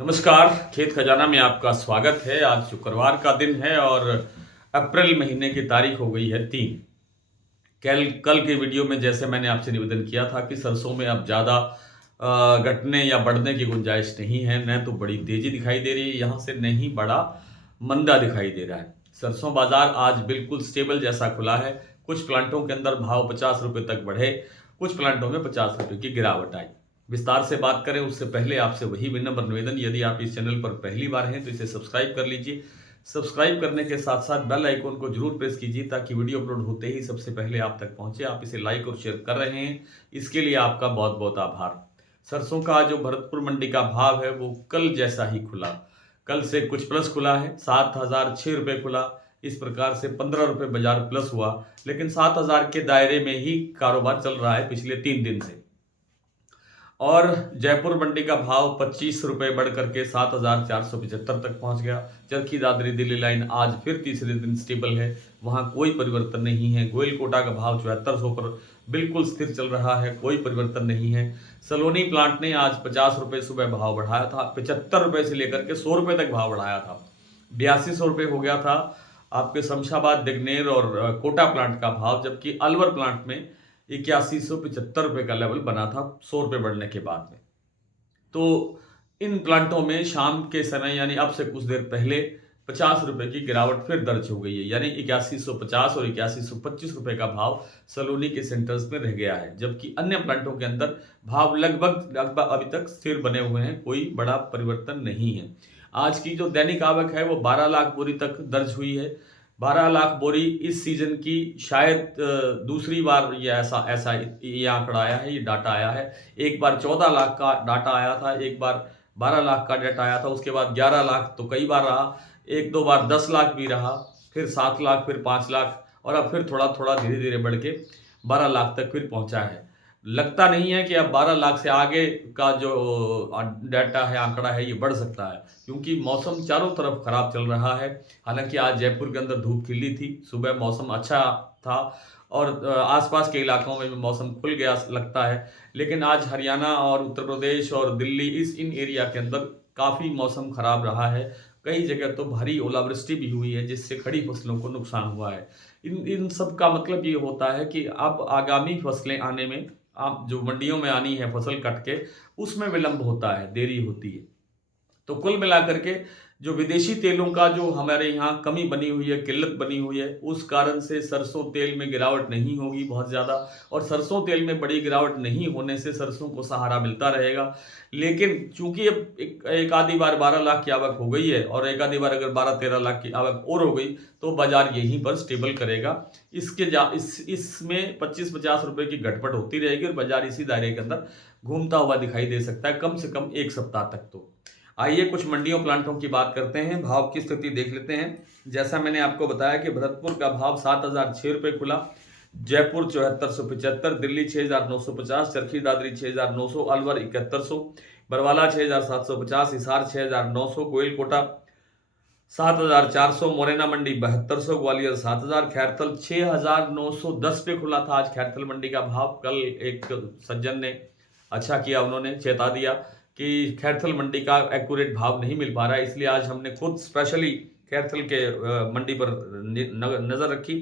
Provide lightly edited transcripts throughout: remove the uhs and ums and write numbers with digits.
नमस्कार, खेत खजाना में आपका स्वागत है। आज शुक्रवार का दिन है और अप्रैल महीने की तारीख हो गई है 3। कल कल के वीडियो में जैसे मैंने आपसे निवेदन किया था कि सरसों में अब ज़्यादा घटने या बढ़ने की गुंजाइश नहीं है। न तो बड़ी तेज़ी दिखाई दे रही है यहाँ से, न ही बड़ा मंदा दिखाई दे रहा है। सरसों बाज़ार आज बिल्कुल स्टेबल जैसा खुला है। कुछ प्लांटों के अंदर भाव 50 रुपये तक बढ़े, कुछ प्लांटों में 50 रुपये की गिरावट आई। विस्तार से बात करें उससे पहले आपसे वही विनम्र निवेदन, यदि आप इस चैनल पर पहली बार हैं तो इसे सब्सक्राइब कर लीजिए। सब्सक्राइब करने के साथ साथ बेल आइकन को जरूर प्रेस कीजिए ताकि वीडियो अपलोड होते ही सबसे पहले आप तक पहुंचे। आप इसे लाइक और शेयर कर रहे हैं, इसके लिए आपका बहुत बहुत आभार। सरसों का जो भरतपुर मंडी का भाव है वो कल जैसा ही खुला। कल से कुछ प्लस खुला है, 7,006 रुपये खुला। इस प्रकार से 15 रुपये बाजार प्लस हुआ, लेकिन 7,000 के दायरे में ही कारोबार चल रहा है पिछले 3 दिन से। और जयपुर मंडी का भाव 25 रुपये बढ़ करके 7,475 तक पहुंच गया। चरखी दादरी दिल्ली लाइन आज फिर तीसरे दिन स्टेबल है, वहां कोई परिवर्तन नहीं है। गोयल कोटा का भाव 7400 पर बिल्कुल स्थिर चल रहा है, कोई परिवर्तन नहीं है। सलोनी प्लांट ने आज 50 रुपये सुबह भाव बढ़ाया था, 75 रुपये से लेकर के 100 रुपये तक भाव बढ़ाया था। 8200 रुपये हो गया था आपके शमशाबाद, दिग्नेर और कोटा प्लांट का भाव, जबकि अलवर प्लांट में 8175 रुपये का लेवल बना था 100 रुपये बढ़ने के बाद में। तो इन प्लांटों में शाम के समय यानी अब से कुछ देर पहले 50 रुपये की गिरावट फिर दर्ज हो गई है, यानी 8150 और 8125 रुपये का भाव सलोनी के सेंटर्स में रह गया है। जबकि अन्य प्लांटों के अंदर भाव लगभग अभी तक स्थिर बने हुए हैं, कोई बड़ा परिवर्तन नहीं है। आज की जो दैनिक आवक है वो 12 लाख बोरी तक दर्ज हुई है। 12 लाख बोरी इस सीजन की शायद दूसरी बार ये ऐसा ऐसा ये आंकड़ा आया है, ये डाटा आया है। एक बार 14 लाख का डाटा आया था, एक बार 12 लाख का डाटा आया था, उसके बाद 11 लाख तो कई बार रहा, एक दो बार 10 लाख भी रहा, फिर 7 लाख, फिर 5 लाख और अब फिर थोड़ा थोड़ा धीरे धीरे बढ़ के 12 लाख तक फिर पहुंचा है। लगता नहीं है कि अब 12 लाख से आगे का जो डाटा है, आंकड़ा है, ये बढ़ सकता है, क्योंकि मौसम चारों तरफ खराब चल रहा है। हालांकि आज जयपुर के अंदर धूप खिली थी, सुबह मौसम अच्छा था और आसपास के इलाकों में भी मौसम खुल गया लगता है। लेकिन आज हरियाणा और उत्तर प्रदेश और दिल्ली इन एरिया के अंदर काफ़ी मौसम खराब रहा है। कई जगह तो भारी ओलावृष्टि भी हुई है, जिससे खड़ी फसलों को नुकसान हुआ है। इन इन सब का मतलब ये होता है कि अब आगामी फसलें आने में, आप जो मंडियों में आनी है फसल कट के, उसमें विलंब होता है, देरी होती है। तो कुल मिलाकर के जो विदेशी तेलों का जो हमारे यहाँ कमी बनी हुई है, किल्लत बनी हुई है, उस कारण से सरसों तेल में गिरावट नहीं होगी बहुत ज़्यादा। और सरसों तेल में बड़ी गिरावट नहीं होने से सरसों को सहारा मिलता रहेगा। लेकिन चूंकि अब एक आधी बार 12 लाख की आवक हो गई है और एक आधी बार अगर 12-13 लाख की आवक और हो गई तो बाजार यहीं पर स्टेबल करेगा। इसमें 25-50 रुपये की घटपट होती रहेगी और बाजार इसी दायरे के अंदर घूमता हुआ दिखाई दे सकता है, कम से कम एक सप्ताह तक। तो आइए कुछ मंडियों प्लांटों की बात करते हैं, भाव की स्थिति देख लेते हैं। जैसा मैंने आपको बताया कि भरतपुर का भाव 7,006 रुपये खुला, जयपुर 7475, दिल्ली 6,950, चरखी दादरी 6,900, अलवर 7,100, बरवाला 6,750, हिसार 6,900, गोयल कोटा 7,400, मोरेना मंडी 7,200, ग्वालियर 7,000, खैरथल 6,910 पे खुला था आज खैरथल मंडी का भाव। कल एक सज्जन ने अच्छा किया, उन्होंने चेता दिया कि खैरथल मंडी का एक्यूरेट भाव नहीं मिल पा रहा है, इसलिए आज हमने खुद स्पेशली खैरथल के मंडी पर नज़र रखी।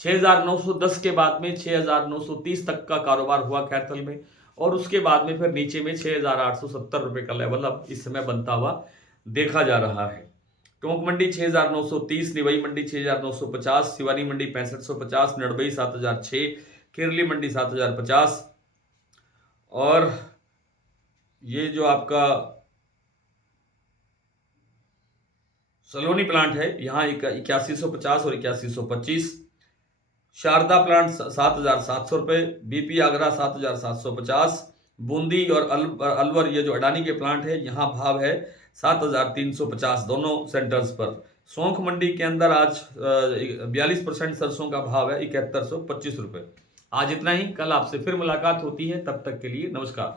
6,910 के बाद में 6,930 तक का कारोबार हुआ खैरथल में, और उसके बाद में फिर नीचे में 6,870 रुपये का लेवल अब इस समय बनता हुआ देखा जा रहा है। टोंक मंडी 6,930, निवई मंडी 6,950, सिवानी मंडी 6550, नड़बई 7,006, किरली मंडी 7,050, और ये जो आपका सलोनी प्लांट है यहाँ 8150 और 8125, शारदा प्लांट 7,700 रुपये, बीपी आगरा 7,750, बूंदी और अलवर ये जो अडानी के प्लांट है यहाँ भाव है 7,350 दोनों सेंटर्स पर। सौंख मंडी के अंदर आज 42% सरसों का भाव है 7,125 रुपये। आज इतना ही, कल आपसे फिर मुलाकात होती है, तब तक के लिए नमस्कार।